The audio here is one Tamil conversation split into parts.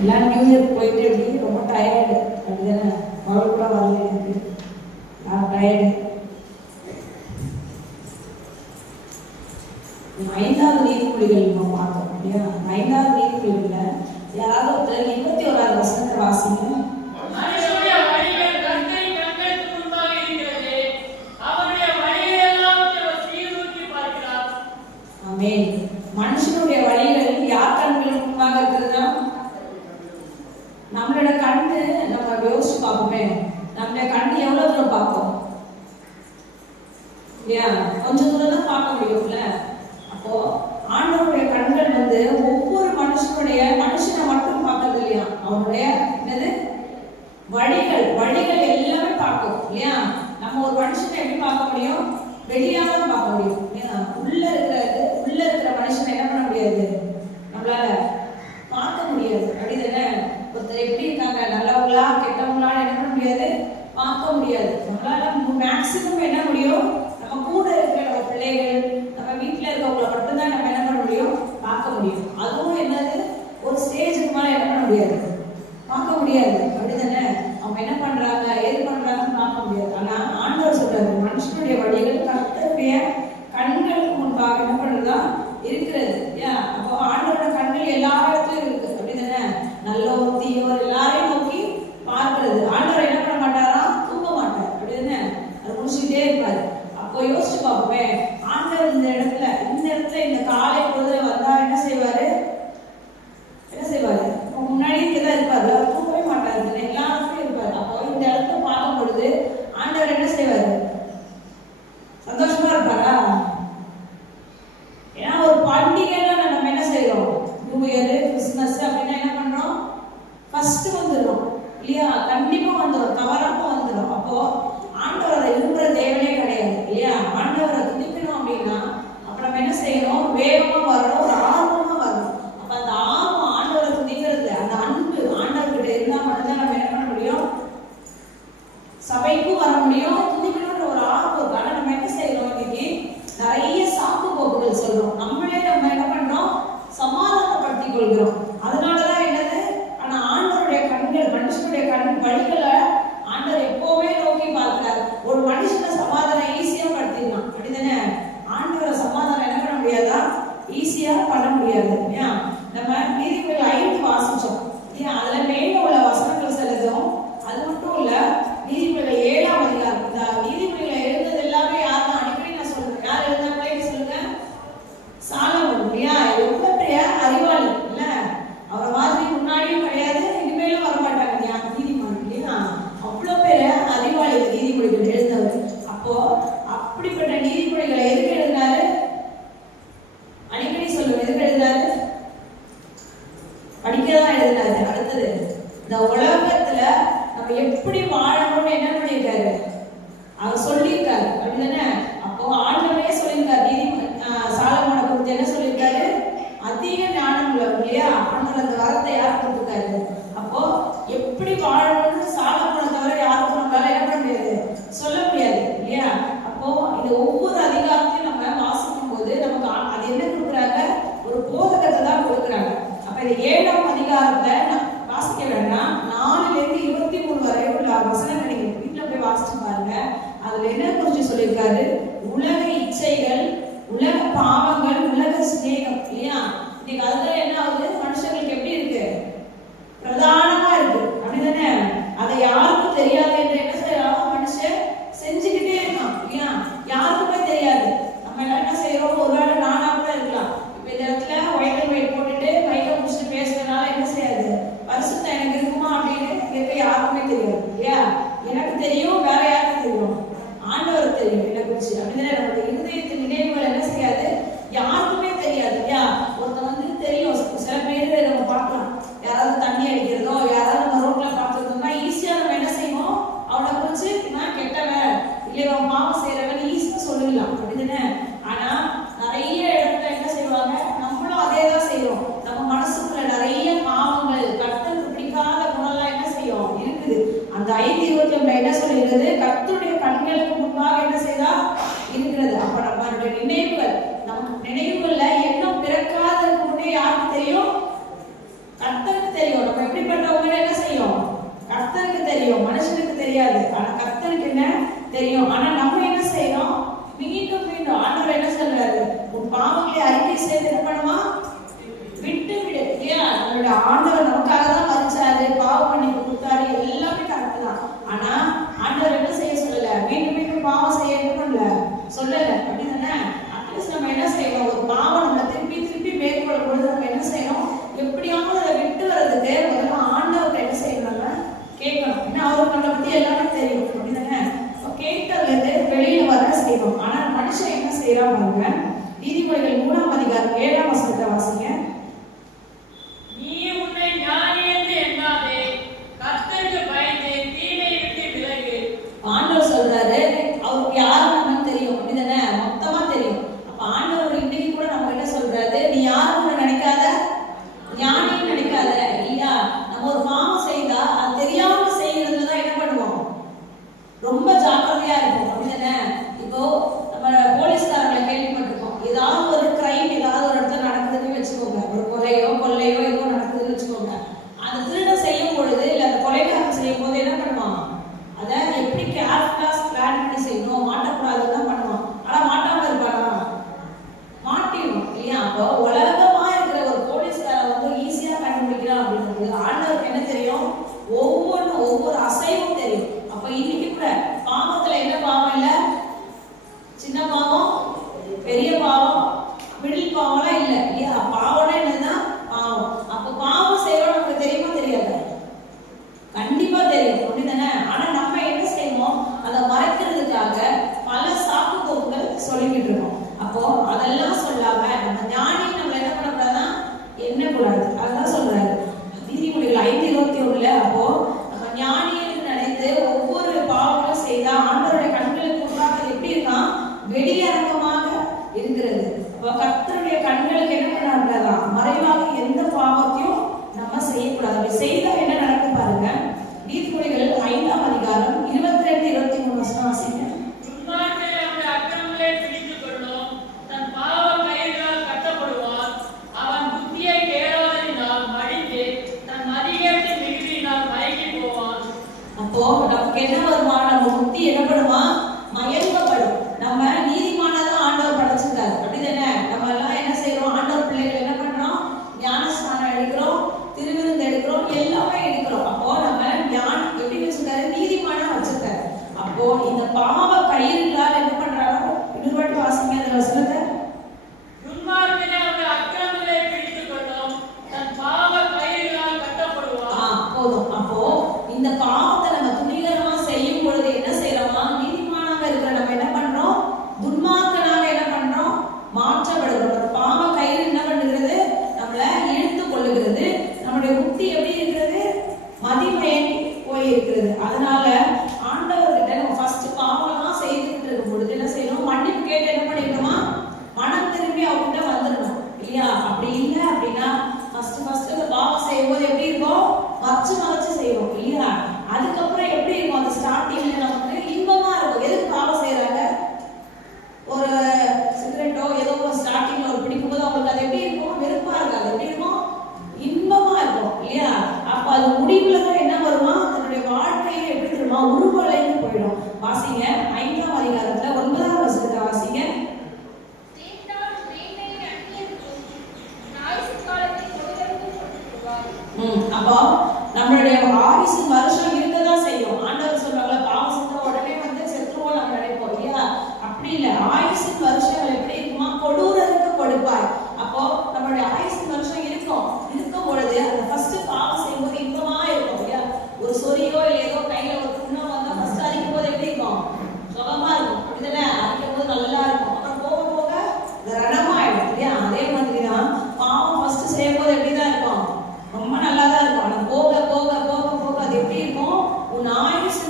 எல்லாம் நியூ இயர் போயிட்டு எப்படி ரொம்ப டயர்டு அப்படிதானே? மகள் கூட வரல எனக்கு, நான் டயர்டு. 5வது நீதிமொழிகள் நம்ம பார்த்தோம் இல்லையா? 5வது நீதிமொழிகளில் யாராவது ஒருத்தர் 21வது வசனத்தை வாசிங்க. மனுஷனுடைய வழிகள் யார் கண்களுக்கு முன்பாக இருக்கிறதா? நம்மளோட கண்ணு, நம்ம யோசிச்சு பார்ப்போமே, நம்மளோட கண்ணு எவ்வளவு தூரம் பார்ப்போம் இல்லையா? கொஞ்சம் தூரம் தான் பார்க்க முடியும்ல. அப்போ ஆண்டவருடைய கண்கள் ஒவ்வொரு மனுஷனை மட்டும் பார்க்கறது இல்லையா? அவனுடைய என்னது வழிகள் எல்லாமே பார்க்கும் இல்லையா? நம்ம ஒரு மனுஷனை எப்படி பார்க்க முடியும்? வெளியாக தான் பார்க்க முடியும் இல்லையா? உள்ள இருக்கிற மனுஷனை என்ன பண்ண முடியாது, நம்மளால பார்க்க முடியாது. அப்படிதானே? ஒருத்தர் எப்படி இருக்காங்க, நல்லவங்களா கெட்டவங்களா என்ன பண்ண முடியாது, பார்க்க முடியாது. நம்மளால மேக்சிமம் என்ன முடியும், நம்ம கூட இருக்கிற நம்ம பிள்ளைகள், நம்ம வீட்டுல இருக்கவங்களை மட்டும்தான் நம்ம என்ன பண்ண முடியும், பார்க்க முடியும். அதுவும் என்னது, ஒரு ஸ்டேஜுக்கு மேல என்ன பண்ண முடியாது, பார்க்க முடியாது. அப்படிதானே? அவங்க என்ன பண்றாங்க, ஏது பண்றாங்கன்னு பார்க்க முடியாது. ஆனா ஆண்டவர் சொல்றாரு, மனுஷனுடைய வழிகள் கர்த்தருடைய கண்களுக்கு முன்பாக என்ன பண்றதா இருக்கிறது. அப்போ ஆண்டவரோட கண்கள் எல்லா இடத்துலயும் இருக்கு. அப்படிதானே? நல்லோர் தீயோர் எல்லாரையும் நோக்கி பார்க்கிறது. ஆண்டவர் என்ன பண்ண மாட்டாரா, தூங்க மாட்டார். அப்படிதானே? அது முடிச்சுக்கிட்டே இருப்பாரு. அப்போ யோசிச்சு பார்ப்போமே, ஆண்டவர் இந்த இடத்துல இந்த காலை பொழுதுல வந்தா என்ன செய்வாரு, முன்னாடி இங்கதான் இருப்பாரு, அவர் தூங்கவே மாட்டாரு, எல்லாருக்கும் இருப்பாரு. அப்போ இந்த இடத்துல பார்க்கும் பொழுது ஆண்டவர் என்ன செய்வாரு, சந்தோஷமா இருப்பாரா? ஏன்னா ஒரு பண்டிகைனா நம்ம என்ன செய்யறோம், நியூ இயர், கிறிஸ்துமஸ் அப்படின்னா என்ன பண்றோம், ஃபர்ஸ்ட் வந்துடும் இல்லையா? கண்டிப்பா வந்துடும், தவறாம வந்துடும். அப்போ ஆண்டவர் அதை விரும்புற தேவனே கிடையாது இல்லையா? ஆண்டவரை துதிக்கணும் அப்படின்னா அப்ப நம்ம என்ன செய்யணும், வேகமா வரணும், ஒரு ஆர்வமா வரணும். அப்ப அந்த ஆர்வம் ஆண்டவரை துதிக்கிறது, அந்த அன்பு ஆண்டவர்கிட்ட இருந்தா மட்டும்தான் நம்ம என்ன பண்ண முடியும், சபைக்கும் வர முடியும், துதிக்கணும்ன்ற ஒரு ஆர்வம். ஆனா நம்ம என்ன செய்யறோம், இன்னைக்கு நிறைய சாக்கு போக்குகள் சொல்றோம், நம்மளே நம்ம என்ன பண்றோம், சமாதானப்படுத்திக் கொள்கிறோம். அதனாலதான் என்னது, ஆனா ஆண்டவருடைய கண்கள், மனுஷனுடைய வழிகளை ஆண்டவர் எப்பவுமே நோக்கி பார்க்கிறார். ஒரு மனுஷனை சமாதானம் ஈஸியா படுத்திடலாம். அப்படிதானே? ஆண்டவரை சமாதானம் என்ன பண்ண முடியாதா, ஈஸியா பண்ண முடியாது. நம்ம நீதிமொழிகள் 5 வாசிச்சோம். அதுல மேல உள்ள வசனங்கள் செல்லுதும். அது மட்டும் இல்ல, நீதிமொழிகள் 7ஆம் அதிகாரம், இந்த நீதிமொழிகளை எழுந்தது எல்லாமே யார் தான், அடிக்கடி நான் சொல்றேன், யார் எழுந்தாங்களே சொல்லுங்க, சாலமோன் இல்லையா? எவ்வளவு பெரிய அறிவாளி இல்ல? அவரை மாதிரி முன்னாடியும் கிடையாது, இனிமேலும் வரமாட்டாங்க நீதிமொழி இல்லையா? அவ்வளவு பெரிய அறிவாளி நீதிமொழிகள் எழுந்தவர். அப்போ அப்படிப்பட்ட நீதிமொழிகளை எதுக்கு எழுதினாரு, அடிக்கடி சொல்லுங்க, எதுக்கு எழுதினாரு, படிக்கதான் எழுதினாரு. அடுத்தது, இந்த உலகத்துல நம்ம எப்படி வாழணும்னு என்ன பண்ணியிருக்காரு, அவர் சொல்லியிருக்காரு. அப்படிதானே? அப்போ ஆண்டவரே சொல்லியிருக்காரு, சாலமோனை குறித்து என்ன சொல்லியிருக்காரு, அதிக ஞானம் உள்ளவர் இல்லையா? ஆண்டவர் அந்த வரத்தை யார் கொடுத்துருக்காரு. அப்போ எப்படி வாழணும்னு சாலமோனை தவிர யாருக்கும் நம்மளால என்ன பண்ண முடியாது, சொல்ல முடியாது இல்லையா? அப்போ இந்த ஒவ்வொரு அதிகாரத்தையும் நம்ம வாசிக்கும் போது நமக்கு அது என்ன கொடுக்குறாங்க, ஒரு போதகத்தை தான் கொடுக்குறாங்க. அப்ப இந்த 7ஆம் அதிகாரத்தை வாசிக்க வேண்டாம், 4லிருந்து 23 வரை உள்ள வசனங்களை நீங்க வீட்டுல போய் வாசிச்சு பாருங்க. அதுல என்ன குறிச்சு சொல்லியிருக்காரு, உலக இச்சைகள், உலக பாவங்கள், உலக சிநேகம் இல்லையா? இன்னைக்கு அதுதான் என்ன ஆகுது, மனுஷங்களுக்கு எப்படி இருக்கு, பிரதானமா இருக்கு. அப்படிதானே? அதை யாருக்கும் தெரியாது என்று என்ன செய்யலாம், மனுஷன் செஞ்சுக்கிட்டே இருக்கான் இல்லையா? யாருக்குமே தெரியாது. நம்ம எல்லாம் என்ன செய்யறோம், ஒருவேளை நானா கூட இருக்கலாம். இப்ப இந்த இடத்துல ஒயிட் அண்ட் ஒயிட் போட்டுட்டு மைக்க முடிச்சுட்டு பேசுறதுனால என்ன செய்யாது, பரிசுத்தம் எனக்கு இருக்குமா அப்படின்னு கேட்க யாருக்குமே தெரியாது இல்லையா? எனக்கு தெரியும், வேற யாருக்கு தெரியும், ஆண்டவருக்கு தெரியும் என்ன குறிச்சு. அப்படிதானே? நம்மளுடைய இருதயத்தின் நினைவுகள் என்ன செய்யாது, யாருக்குமே தெரியாது இல்லையா? ஒருத்தர் தெரியும், சில பேர் நம்ம பார்க்கலாம், யாராவது தண்ணி அடிக்கிறதோ, யாராவது நம்ம ரோட்ல பார்த்துருந்தோம்னா ஈஸியா நம்ம என்ன செய்வோம், அவனை குறிச்சு நான் கெட்டவன் இல்லை அவன் பாவம் செய்யறவன் ஈஸியா சொல்லிடலாம். அப்படிதானே? ஆனா நிறைய இடத்துல என்ன செய்வாங்க, நம்மளும் அதே தான் செய்யறோம். நம்ம மனசுக்குள்ள நிறைய பாவங்கள், கர்த்தருக்கு பிடிக்காத குணம்லாம் என்ன செய்யும் இருக்குது. அந்த 5:29 என்ன சொல்லிடுறது, கர்த்தருடைய கண்களுக்கு முன்பாக என்ன செய்தா இருக்கிறது. அப்ப நம்மளுடைய நினைவுகள், நமக்கு நினைவுகள்ல எண்ணம் பிறக்காததுக்கு முன்னே யாருக்கு தெரியும், கர்த்தருக்கு தெரியும். நம்ம எப்படி என்ன தெரியும். ஆனா நம்ம என்ன செய்யறோம்? மீண்டும் மீண்டும் ஆண்டவர் என்ன சொல்றாரு? உன் பாவங்களை அறிக்கை செய்து என்ன பண்ணுமா? விட்டு விடு. இல்லையா? நம்மளோட ஆண்டவர் நமக்காக தான் மரிச்சாரு, பாவ மன்னிப்பு கொடுத்தாரு, எல்லாமே கரெக்ட் தான். ஆனா ஆண்டவர் என்ன செய்ய சொல்லல? மீண்டும் மீண்டும் பாவம் செய்ய என்ன பண்ணல சொல்லல. அப்படிதானே? அட்லீஸ்ட் நம்ம என்ன செய்யணும்? ஒரு பாவம் நம்ம திருப்பி திருப்பி மேற்கொள்ளும் பொழுது நம்ம என்ன செய்யணும்? எப்படியாவது அதை விட்டு வர்றதுக்கு முதல்ல ஆண்டவர் என்ன செய்யணும்? கேட்கணும். ஏன்னா அவருக்கு நம்மளை பத்தி எல்லாமே தெரியும். அப்படிதானே? கேட்டது வெளியில வர செய்யணும். ஆனா மனுஷன் என்ன செய்யறான் பாருங்க. நீதிமொழிகள் 3ஆம் அதிகாரம் 7ஆம் வசனத்தை வாசிங்க. நீ உன்னை ஞானி என்று எண்ணாதே, கர்த்தருக்கு பயந்து தீமையை விட்டு விலகு. ஆண்டவர் சொல்றாரு, அவருக்கு யாரு நம்மன்னு தெரியும். அப்படிதானே? மொத்தமா தெரியும். அப்ப ஆண்டவர் இன்னைக்கு கூட நம்ம என்ன சொல்றாரு? நீ யாருன்னு நினைக்காத, ஞானின்னு நினைக்காத. இல்லையா? நம்ம ஒரு பாவம் செய்தா அது தெரியாம செய்யறதுலதான் என்ன பண்ணுவோம்? ரொம்ப ஜாக்கிரதையா இருக்கும். அப்படிதானே? இப்போ நம்ம போலீஸ்காரங்களை கேள்விப்பட்டிருக்கோம். ஏதாவது ஒரு கிரைம் ஏதாவது ஒரு இடத்துல நடக்குதுன்னு வச்சுக்கோங்க. ஒரு கொள்ளையோ ஏதோ நடக்குதுன்னு வச்சுக்கோங்க. அந்த திருட செய்யும் பொழுது இல்ல அந்த கொலைகாரன் செய்யும் போது என்ன பண்ணுவான்? அதை எப்படி கேர்ஃபுல்லா பிளான் பண்ணி செய்யணும், மாட்டக்கூடாதுன்னு தான் பண்ணுவான். ஆனா மாட்டாம இருப்பானா? மாட்டிடும். இல்லையா? அப்போ உலகமா இருக்கிற ஒரு போலீஸ்காரன் வந்து ஈஸியா கண்டுபிடிக்கிறான் அப்படின்றது ஆண்டவருக்கு என்ன தெரியும்? ஒவ்வொரு அசைவும் தெரியும். அப்ப இன்னைக்கு கூட பாவத்துல என்ன பாவம் இல்ல? சின்ன பாவம், பெரிய பாவம், மிடில் பாவம்லாம் இல்ல. இல்லையா? பாவம்னா என்னதான்? பாவம். அப்ப பாவம் செய்யறோம் நமக்கு தெரியுமா தெரியாது? கண்டிப்பா தெரியும். அப்படிதானே? ஆனா நம்ம என்ன செய்வோம்? அதை மறைக்கிறதுக்காக பல சாக்கு போக்குகள் சொல்லிக்கிட்டு இருக்கோம். அப்போ அதெல்லாம் சொல்லாம நம்ம ஞானி நம்ம என்ன பண்ணக்கூடாதுன்னா என்ன கூடாது. அதுதான் சொல்றாரு நீதிமொழிகள் 5:21. அப்போ நம்ம ஞானின்னு நினைத்து ஒவ்வொரு பாவங்களும் செய்தா ஆண்டவருடைய கண்களுக்கு முன்பாக எப்படி இருக்கான்? வெளியரங்கமாக இருக்கிறது. அப்போ கர்த்தருடைய கண்களுக்கு என்ன பண்ணக்கூடாதா? மறைவாக எந்த பாவத்தையும் நம்ம செய்யக்கூடாது. அப்படி செய்தா என்ன நடக்கும் பாருங்க. நீதிமொழிகள் 5ஆம் அதிகாரம் 22-23 வசனம் வாசிங்க. அப்போ நமக்கு என்ன வருமா? நம்ம புத்தி என்ன பண்ணுமா? மயங்கப்படும். நம்ம நீதிமானதான் ஆண்டவர் படைச்சிருக்காரு. அப்படிதானே? நம்ம எல்லாம் என்ன செய்யறோம்? ஆண்டவர் பிள்ளைகள் என்ன பண்றோம்? ஞானஸ்நானம் எடுக்கிறோம், திருவிருந்து எடுக்கிறோம், எல்லாமே எடுக்கிறோம். அப்போ நம்ம ஞானம் எப்படி வச்சிருக்காரு? நீதிமானா வச்சிருக்காரு. அப்போ இந்த பாவ கயிறுகளால் என்ன பண்றாங்க? இன்னொரு வாசிங்க அந்த வசனத்தை. போதும். அப்போ இந்த பாவத்தை நம்ம துணிகரமா செய்யும் பொழுது என்ன செய்யறோமா? நீதிமானாக இருக்கிற நம்ம என்ன பண்றோம்? துன்மார்க்கனாக என்ன பண்றோம்? மாற்றப்படுகிறோம். பாவ கயிறு என்ன பண்ணுகிறது? நம்மள இழுத்து கொள்ளுகிறது. நம்முடைய புத்தி எப்படி இருக்கிறது? மதிமயங்கி போயிருக்கிறது. அதனால ஆண்டவர்கிட்ட நம்ம ஃபர்ஸ்ட் பாவம்லாம் செய்துட்டு இருக்கும் பொழுது என்ன செய்யணும்? மன்னிப்பு கேட்டு என்ன பண்ணிக்கணுமா? மனம் திரும்பி அவர்கிட்ட வந்துடணும். இல்லையா? அப்படி இல்லை அப்படின்னா ஃபர்ஸ்ட் இந்த பாவம் செய்யும் போது எப்படி இருக்கும்? மறைச்சு செய்வோம். இல்லையா? அதுக்கப்புறம் எப்படி இருக்கும்? அந்த ஸ்டார்டிங்ல நமக்கு இன்பமா இருக்கும். எதுக்கு பாவம் செய்யறாங்க? ஒரு சிகரெட்டோ ஏதோ ஸ்டார்டிங்ல ஒரு பிடிக்கும் போது அவங்களுக்கு அது எப்படி இருக்கும்? வெறுப்பா இருக்காது. எப்படி இருக்கும்? இன்பமா இருக்கும். இல்லையா? அப்ப அது முடிவுல தான் என்ன வருமா? அதனுடைய வாழ்க்கையை எப்படி தெரியுமா? உருவலைன்னு போயிடும். வாசிங்க 5ஆம் அதிகாரத்துல 9ஆம் வசனத்தை வாசிங்க. அப்போ நம்மளுடைய ஆயுசு வருஷம் இருக்கதான் செய்யும். ஆண்டவர் சொல்றாங்க பாவம் செஞ்ச உடனே வந்து செத்துருவோம் நம்ம நினைப்போம். இல்லையா? அப்படி இல்லை. ஆயுசு வருஷங்கள் எப்படி இருக்குமா? கொடூரருக்கு கொடுப்பாய். அப்போ நம்மளுடைய ஆயுசு வருஷம் இருக்கும் பொழுது அந்த ஃபர்ஸ்ட் பாவம் செய்யும்போது இன்பமா இருக்கும். இல்லையா? ஒரு சொரியோ இல்லை ஏதோ கையில ஒரு புண்ணம் வந்தா ஃபர்ஸ்ட் அரிக்கும் போது எப்படி இருக்கும்? சுகமா இருக்கும். அப்படிதானே? அரிக்கும் போது நல்லா இருக்கும். அப்புறம் போக போக ரணமாயிடும். இல்லையா? அதே மாதிரி தான் பாவம் ஃபர்ஸ்ட் செய்யும் போது எப்படிதான் இருக்கும்? ரொம்ப நல்லா தான் இருக்கும். ஆனா போக போக போக போக அது எப்படி இருக்கும்? உன் ஆயுசு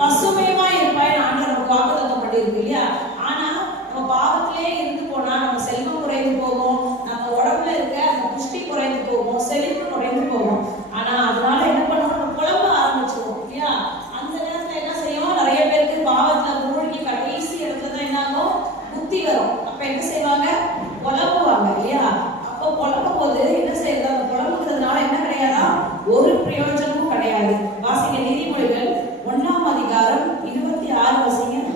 பசுமையுமா இருப்பாய் ஆண்டவர் நமக்கு வாக்குத்தத்தம் பண்ணியிருக்கு இல்லையா? ஆனா நம்ம பாவத்திலே இருந்து போனா நம்ம செல்வம் குறைந்து போகும், நம்ம உடம்புல இருக்க அந்த புஷ்டி குறைந்து போகும், செழிப்பு குறைந்து போகும். ஆனா அதனால என்ன பண்ணுவோம், நம்ம புலம்ப ஆரம்பிச்சிருவோம் இல்லையா? அந்த நேரத்துல என்ன செய்யும், நிறைய பேருக்கு பாவத்துல மூழ்கி கடைசி இடத்துல தான் என்ன ஆகும், புத்தி வரும். அப்ப என்ன செய்வாங்க, புலம்புவாங்க இல்லையா? அப்ப புலம்பும் போது என்ன செய்யறது, அந்த புலம்புறதுனால என்ன கிடையாதா, ஒரு பிரயோஜனமும் கிடையாது. வாசிங்க நீதிமொழிகள் 1ஆம் அதிகாரம் 26 வசனம்.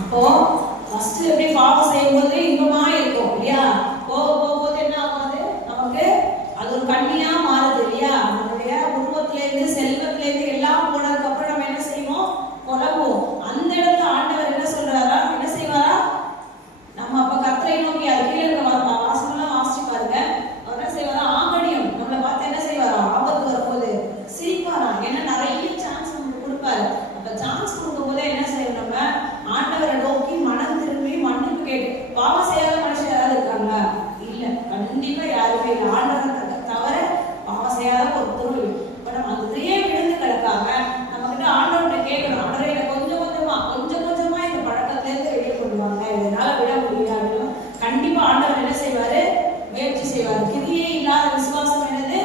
அப்போ ஃபர்ஸ்ட் எப்படி பாவம் செய்யும்போது இன்பமா இருக்கும் இல்லையா? போகும்போது என்ன ஆகுது, நமக்கு அது ஒரு கண்ணியா மாறுது இல்லையா? நம்மளுடைய குடும்பத்தில இருந்து செல்வத்தில இருந்து எல்லாம் போனதுக்கு அப்புறம் நம்ம என்ன செய்வோம், புலம்புவோம். அந்த இடத்துல ஆண்டவர் என்ன சொல்றாரா, என்ன செய்வாரா, நம்ம அப்ப கர்த்தரை நோக்கி கீழே இருக்க வாசமெல்லாம் வாசிச்சு பாருங்க. அவர் என்ன செய்வாரா, ஆங்கடியும் நம்மளை பார்த்து என்ன செய்வாரா, ஆபத்து வரும்போது சிரிப்பாரா. ஏன்னா நிறைய சான்ஸ் நமக்கு கொடுப்பாரு. அப்ப சான்ஸ் கொடுக்கும் போதே என்ன செய்யணும், நம்ம ஆண்டவரை நோக்கி மனம் திரும்பி மன்னிப்பு கேட்டு. பாவம் செய்யாத மனுஷன் யாராவது இருக்காங்களா? இல்ல, கண்டிப்பா யாருமே இல்லை. ஆண்டவரை தவிர பாவம் செய்யாத ஒருத்தரும் இல்லை. இப்ப நம்ம அதுலயே விழுந்து கிடக்காம நம்ம கிட்ட ஆண்டவர்கிட்ட கேட்கணும், ஆண்டவரை எனக்கு கொஞ்சம் கொஞ்சமா இந்த பழக்கத்துல இருந்து வெளியே கொண்டு வாங்க, இதனால விட முடியாது. கண்டிப்பா ஆண்டவர் என்ன செய்வாரு, முயற்சி செய்வாரு. கிரியே இல்லாத விசுவாசம் என்னது,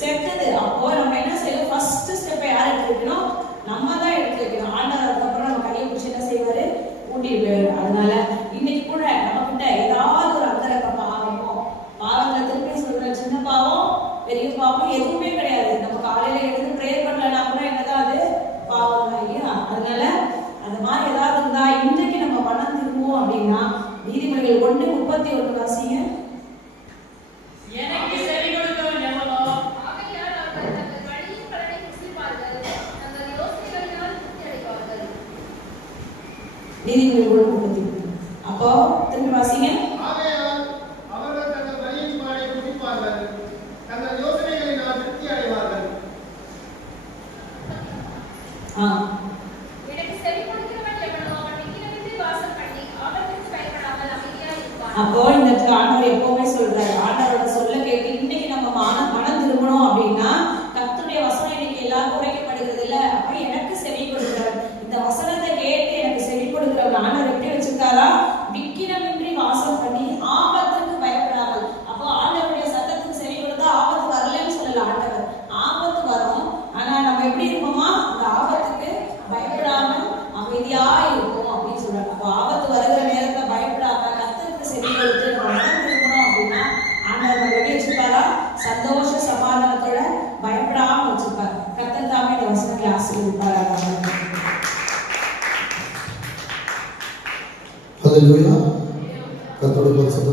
செத்தது. அப்போ நம்ம என்ன செய்யணும், ஃபர்ஸ்ட் ஸ்டெப்பை யார் எடுத்து வைக்கணும், நம்ம தான் எடுத்து வைக்கணும். ஆண்டவர் அதுக்கப்புறம் நம்ம கையை பிடிச்சி என்ன செய்வாரு, கூட்டிட்டு போயிடுவாரு. அதனால இன்னைக்கு கூட நம்ம கிட்ட ஏதாவது ஒரு அந்தரங்க பாவமோ, பாவங்களை திருப்பி சொல்ற சின்ன பாவம் பெரிய பாவம் எதுவுமே கிடையாது. நம்ம காலையில எழுந்து ப்ரேயர் பண்ணலன்னா கூட என்னதான் அது பாவம் தான் இல்லையா? அதனால அந்த மாதிரி ஏதாவது இருந்தா இன்றைக்கு நம்ம மனம் திரும்புவோம் அப்படின்னா நீதிமொழிகள் 1:31 வாசிங்க. எனக்கு செவி கொடுத்தவன் எவனோ, ஆகையால் அவர்கள் தங்கள் வழியின் பலனை புசிப்பார்கள், தங்கள் யோசனைகளினால் திருப்தி அடைவார்கள். நீதிமொழிகள் 1:31. அப்போ திரும்பி வாசிங்க. ஆகையால் அவர்கள் தங்கள் வழியின் பலனை புசிப்பார்கள், தங்கள் யோசனைகளினால் திருப்தி அடைவார்கள். எனக்கு செவி கொடுக்கிறவன் எவனோ, அவன் விக்கிரகத்தை வாசம் பண்ணி ஆபத்துக்கு பயப்படாமல் அமைதியாய் இருப்பான். அப்போ இந்த ஆண்டவர் எப்பவுமே சொல்றாரு, ஆண்டவரோட சொல்ல கேட்டு இன்னைக்கு நம்ம மனம் திரும்பணும் அப்படின்னா கர்த்தருடைய வசனம் இன்னைக்கு எல்லாருக்கும் உரைக்கப்படுகிறது இல்ல. அப்ப எனக்கு செவி கொடுக்கிறார், இந்த வசனத்தை கேட்டு எனக்கு செவி கொடுக்கிறவர் ஆண்டவர் எப்படி வச்சிருக்காரா, விக்கிரமின்றி வாசம் பண்ணி ஆபத்துக்கு பயப்படாமல். அப்போ ஆண்டவருடைய சத்தத்துக்கு செவி கொடுத்தா ஆபத்து வரலன்னு சொல்லல ஆண்டவர், ஆபத்து வரும். ஆனா நம்ம எப்படி இருப்போமா, அந்த ஆபத்துக்கு பயப்படாம அமைதியா இருக்கும் அப்படின்னு சொல்றாங்க. அப்போ ஆபத்து வருகிற நேரத்துல பயப்படாம கர்த்தருக்கு செவி கொடுத்து நம்ம மனம் திரும்பணும் அப்படின்னா ஆண்டவர் நம்ம எப்படி வச்சிருப்பாரா, சந்தோஷ சமாதானத்தோட பயப்படாம வச்சிருப்பாரு. கர்த்தர் தாமே இந்த வசனங்களை ஆசீர்வதிப்பாராக. ஹல்லேலூயா. கர்த்தருடைய பரிசுத்த